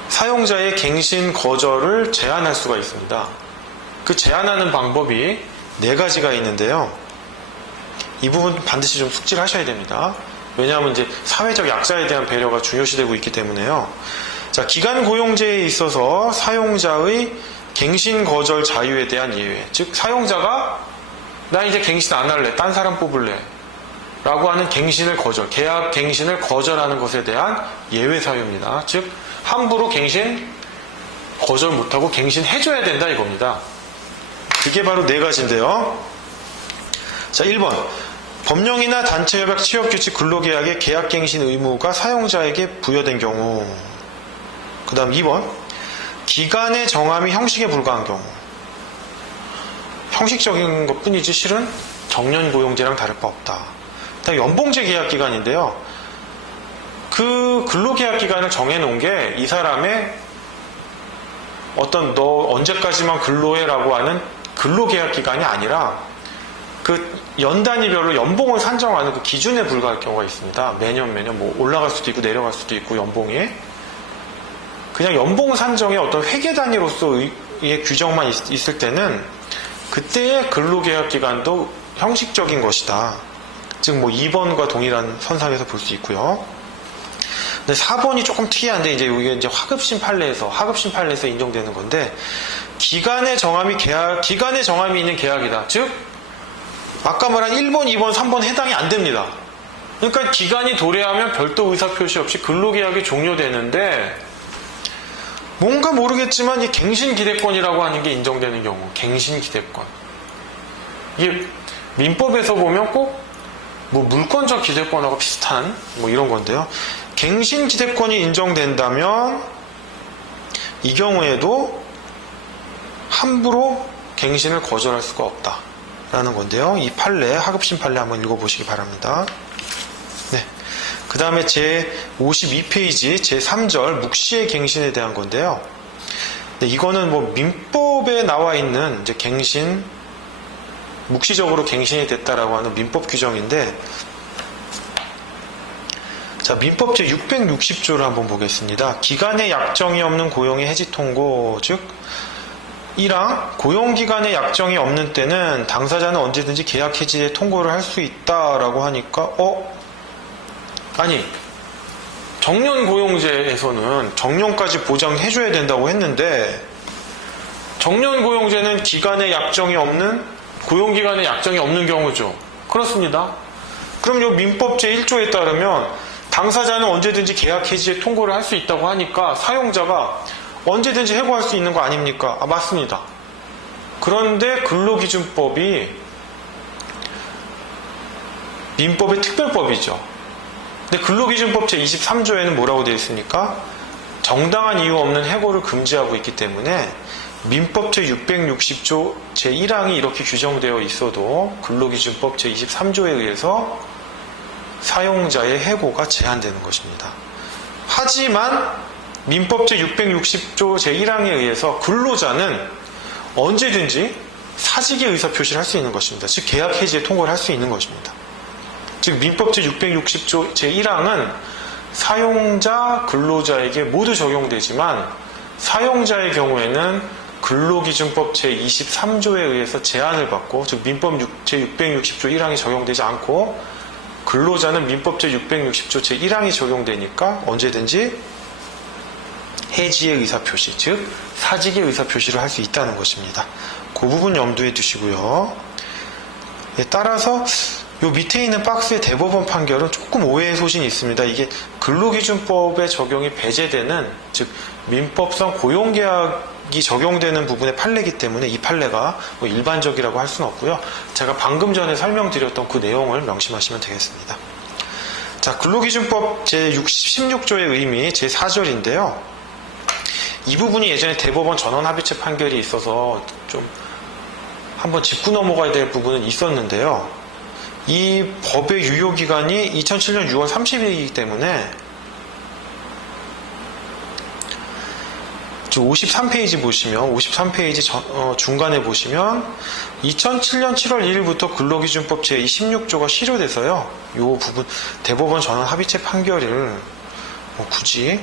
사용자의 갱신 거절을 제한할 수가 있습니다. 그 제한하는 방법이 4가지가 있는데요. 이 부분 반드시 좀 숙지를 하셔야 됩니다. 왜냐하면 이제 사회적 약자에 대한 배려가 중요시되고 있기 때문에요. 자, 기간 고용제에 있어서 사용자의 갱신 거절 자유에 대한 예외. 즉, 사용자가 나 이제 갱신 안 할래. 딴 사람 뽑을래. 라고 하는 갱신을 거절, 계약 갱신을 거절하는 것에 대한 예외 사유입니다. 즉, 함부로 갱신 거절 못하고 갱신해줘야 된다 이겁니다. 그게 바로 4가지인데요. 자, 1번. 법령이나 단체협약, 취업규칙, 근로계약의 계약갱신 의무가 사용자에게 부여된 경우. 그 다음 2번. 기간의 정함이 형식에 불과한 경우. 형식적인 것 뿐이지 실은 정년고용제랑 다를 바 없다. 다음 연봉제 계약기간인데요. 그 근로계약기간을 정해놓은 게 이 사람의 어떤 너 언제까지만 근로해라고 하는 근로계약기간이 아니라 그 연단위별로 연봉을 산정하는 그 기준에 불과할 경우가 있습니다. 매년 올라갈 수도 있고 내려갈 수도 있고 연봉이 그냥 연봉 산정의 어떤 회계 단위로서의 규정만 있을 때는 그때의 근로계약 기간도 형식적인 것이다. 즉 2번과 동일한 선상에서 볼 수 있고요. 근데 4번이 조금 특이한데 이게 이제 하급심 판례에서 인정되는 건데 기간의 정함이 있는 계약이다. 즉 아까 말한 1번, 2번, 3번 해당이 안 됩니다. 그러니까 기간이 도래하면 별도 의사표시 없이 근로계약이 종료되는데 뭔가 모르겠지만 이 갱신기대권이라고 하는 게 인정되는 경우, 갱신기대권. 이게 민법에서 보면 꼭 물권적 기대권하고 비슷한 이런 건데요. 갱신지대권이 인정된다면 이 경우에도 함부로 갱신을 거절할 수가 없다라는 건데요. 이 판례, 하급심 판례 한번 읽어보시기 바랍니다. 네. 그 다음에 제 52페이지 제3절 묵시의 갱신에 대한 건데요. 네, 이거는 뭐 민법에 나와 있는 이제 갱신, 묵시적으로 갱신이 됐다라고 하는 민법 규정인데, 자, 민법 제 660조를 한번 보겠습니다. 기간에 약정이 없는 고용의 해지 통고, 즉 1항 고용기간에 약정이 없는 때는 당사자는 언제든지 계약 해지에 통고를 할 수 있다라고 하니까 아니, 정년 고용제에서는 정년까지 보장해줘야 된다고 했는데, 정년 고용제는 기간에 약정이 없는, 고용기간에 약정이 없는 경우죠. 그렇습니다. 그럼 요 민법 제1조에 따르면 당사자는 언제든지 계약 해지에 통고를 할 수 있다고 하니까 사용자가 언제든지 해고할 수 있는 거 아닙니까? 맞습니다. 그런데 근로기준법이 민법의 특별법이죠. 근데 근로기준법 제23조에는 뭐라고 되어 있습니까? 정당한 이유 없는 해고를 금지하고 있기 때문에 민법 제660조 제1항이 이렇게 규정되어 있어도 근로기준법 제23조에 의해서 사용자의 해고가 제한되는 것입니다. 하지만 민법 제660조 제1항에 의해서 근로자는 언제든지 사직의 의사표시를 할 수 있는 것입니다. 즉 계약 해지에 통고를 할 수 있는 것입니다. 즉 민법 제660조 제1항은 사용자, 근로자에게 모두 적용되지만 사용자의 경우에는 근로기준법 제23조에 의해서 제한을 받고, 즉 민법 제660조 1항이 적용되지 않고 근로자는 민법 제660조 제1항이 적용되니까 언제든지 해지의 의사표시, 즉 사직의 의사표시를 할 수 있다는 것입니다. 그 부분 염두에 두시고요. 따라서 요 밑에 있는 박스의 대법원 판결은 조금 오해의 소신이 있습니다. 이게 근로기준법의 적용이 배제되는, 즉 민법상 고용계약이 적용되는 부분의 판례이기 때문에 이 판례가 뭐 일반적이라고 할 수는 없고요. 제가 방금 전에 설명드렸던 그 내용을 명심하시면 되겠습니다. 자, 근로기준법 제16조의 의미 제4절인데요. 이 부분이 예전에 대법원 전원합의체 판결이 있어서 좀 한번 짚고 넘어가야 될 부분은 있었는데요. 이 법의 유효기간이 2007년 6월 30일이기 때문에 53페이지 보시면, 53페이지 중간에 보시면 2007년 7월 1일부터 근로기준법 제16조가 실효돼서요. 이 부분 대법원 전원 합의체 판결을 굳이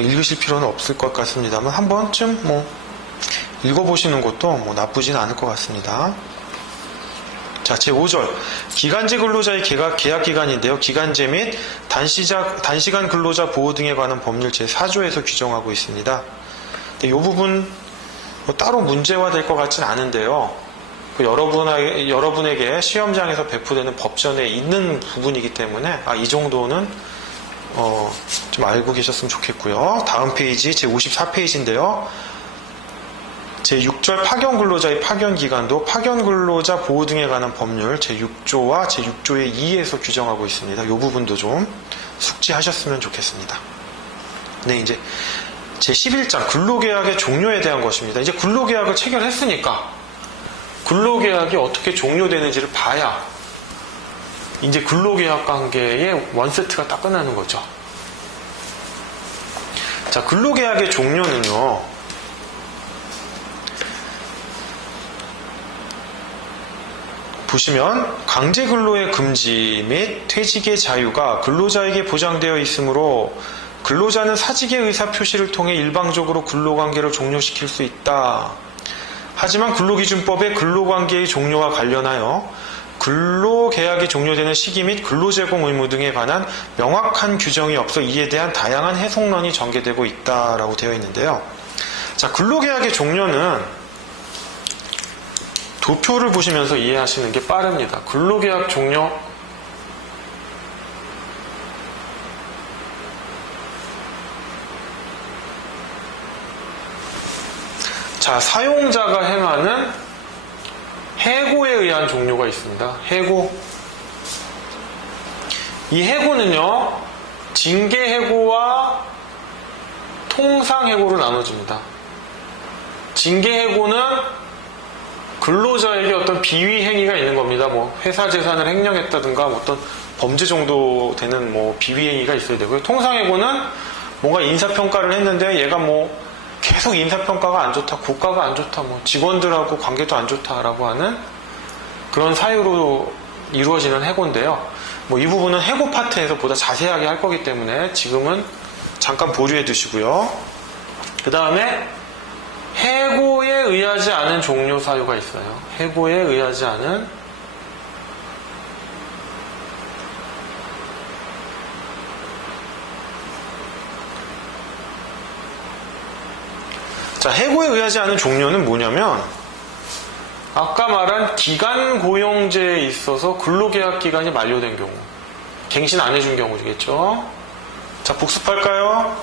읽으실 필요는 없을 것 같습니다만 한 번쯤 읽어보시는 것도 나쁘진 않을 것 같습니다. 자, 제5절 기간제 근로자의 계약기간인데요. 기간제 및 단시간 근로자 보호 등에 관한 법률 제4조에서 규정하고 있습니다. 이 부분 따로 문제화될 것 같진 않은데요. 여러분에게 시험장에서 배포되는 법전에 있는 부분이기 때문에 이 정도는 좀 알고 계셨으면 좋겠고요. 다음 페이지 제54페이지인데요. 제6절 파견근로자의 파견기간도 파견근로자 보호 등에 관한 법률 제6조와 제6조의 2에서 규정하고 있습니다. 이 부분도 좀 숙지하셨으면 좋겠습니다. 네, 이제 제11장 근로계약의 종료에 대한 것입니다. 이제 근로계약을 체결했으니까 근로계약이 어떻게 종료되는지를 봐야 이제 근로계약 관계의 원세트가 딱 끝나는 거죠. 자, 근로계약의 종료는요. 보시면 강제근로의 금지 및 퇴직의 자유가 근로자에게 보장되어 있으므로 근로자는 사직의 의사표시를 통해 일방적으로 근로관계를 종료시킬 수 있다. 하지만 근로기준법의 근로관계의 종료와 관련하여 근로계약이 종료되는 시기 및 근로제공 의무 등에 관한 명확한 규정이 없어 이에 대한 다양한 해석론이 전개되고 있다라고 되어 있는데요. 자, 근로계약의 종료는 도표를 보시면서 이해하시는 게 빠릅니다. 근로계약 종료. 자, 사용자가 행하는 해고에 의한 종료가 있습니다. 해고. 이 해고는요, 징계해고와 통상해고로 나눠집니다. 징계해고는 근로자에게 어떤 비위 행위가 있는 겁니다. 뭐 회사 재산을 횡령했다든가 어떤 범죄 정도 되는 뭐 비위 행위가 있어야 되고요. 통상해고는 뭔가 인사평가를 했는데 얘가 뭐 계속 인사평가가 안 좋다, 고가가 안 좋다, 뭐 직원들하고 관계도 안 좋다라고 하는 그런 사유로 이루어지는 해고인데요. 뭐 이 부분은 해고 파트에서 보다 자세하게 할 거기 때문에 지금은 잠깐 보류해 두시고요. 그 다음에 해고에 의하지 않은 종료 사유가 있어요. 해고에 의하지 않은 자, 해고에 의하지 않은 종료는 뭐냐면 아까 말한 기간 고용제에 있어서 근로계약 기간이 만료된 경우, 갱신 안 해준 경우겠죠. 자, 복습할까요?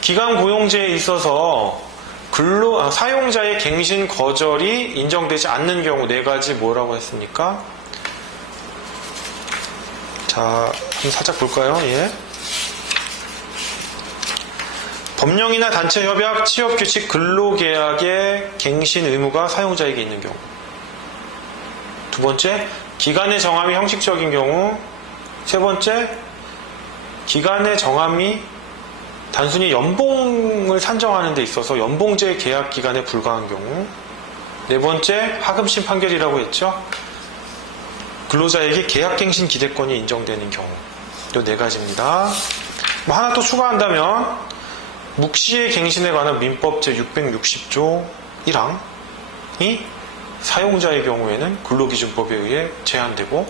기간 고용제에 있어서 사용자의 갱신 거절이 인정되지 않는 경우 네 가지 뭐라고 했습니까? 자, 한번 살짝 볼까요? 예. 법령이나 단체 협약, 취업규칙, 근로계약의 갱신 의무가 사용자에게 있는 경우. 두 번째, 기간의 정함이 형식적인 경우. 세 번째, 기간의 정함이 단순히 연봉을 산정하는 데 있어서 연봉제 계약 기간에 불과한 경우. 네 번째, 하금심 판결이라고 했죠. 근로자에게 계약갱신 기대권이 인정되는 경우. 이 네 가지입니다. 뭐 하나 또 추가한다면 묵시의 갱신에 관한 민법 제660조 1항이 사용자의 경우에는 근로기준법에 의해 제한되고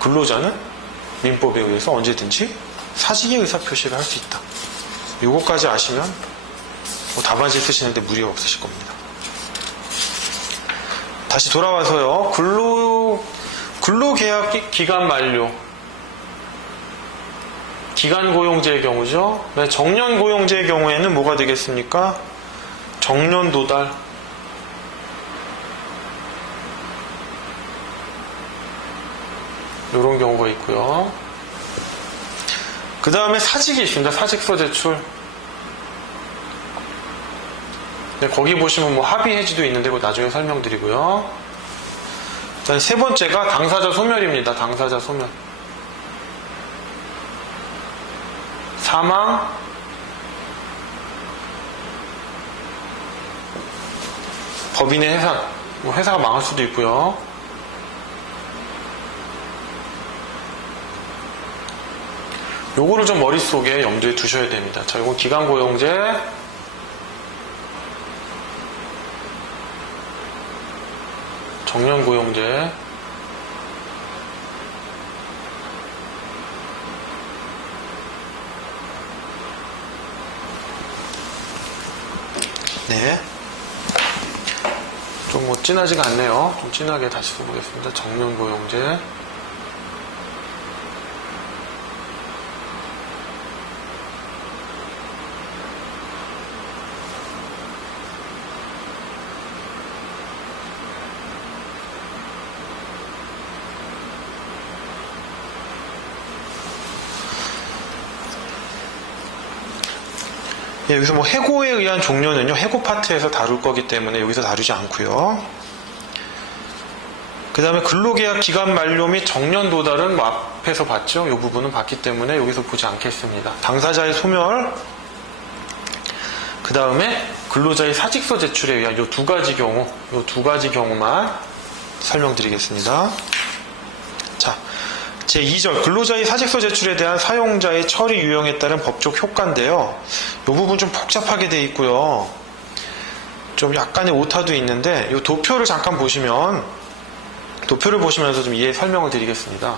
근로자는 민법에 의해서 언제든지 사직의 의사표시를 할 수 있다. 요거까지 아시면 뭐 답안지 쓰시는데 무리 없으실 겁니다. 다시 돌아와서요. 근로계약 기간 만료, 기간 고용제의 경우죠. 정년 고용제의 경우에는 뭐가 되겠습니까? 정년 도달, 이런 경우가 있고요. 그 다음에 사직이 있습니다. 사직서 제출. 네, 거기 보시면 뭐 합의 해지도 있는데 그거 나중에 설명드리고요. 자, 세 번째가 당사자 소멸입니다. 당사자 소멸. 사망, 법인의 해산, 뭐 회사가 망할 수도 있고요. 요거를 좀 머릿속에 염두에 두셔야 됩니다. 자, 요거 기간고용제, 정년고용제, 네. 좀 뭐 진하지가 않네요. 좀 진하게 다시 써보겠습니다. 정년고용제. 예, 여기서 뭐 해고에 의한 종료는요, 해고 파트에서 다룰 거기 때문에 여기서 다루지 않고요. 그 다음에 근로계약 기간 만료 및 정년 도달은 뭐 앞에서 봤죠. 이 부분은 봤기 때문에 여기서 보지 않겠습니다. 당사자의 소멸, 그 다음에 근로자의 사직서 제출에 의한 이 두 가지 경우만 설명드리겠습니다. 자, 제2절 근로자의 사직서 제출에 대한 사용자의 처리 유형에 따른 법적 효과인데요. 이 부분 좀 복잡하게 되어 있고요. 좀 약간의 오타도 있는데 이 도표를 잠깐 보시면 도표를 보시면서 좀 이해 설명을 드리겠습니다.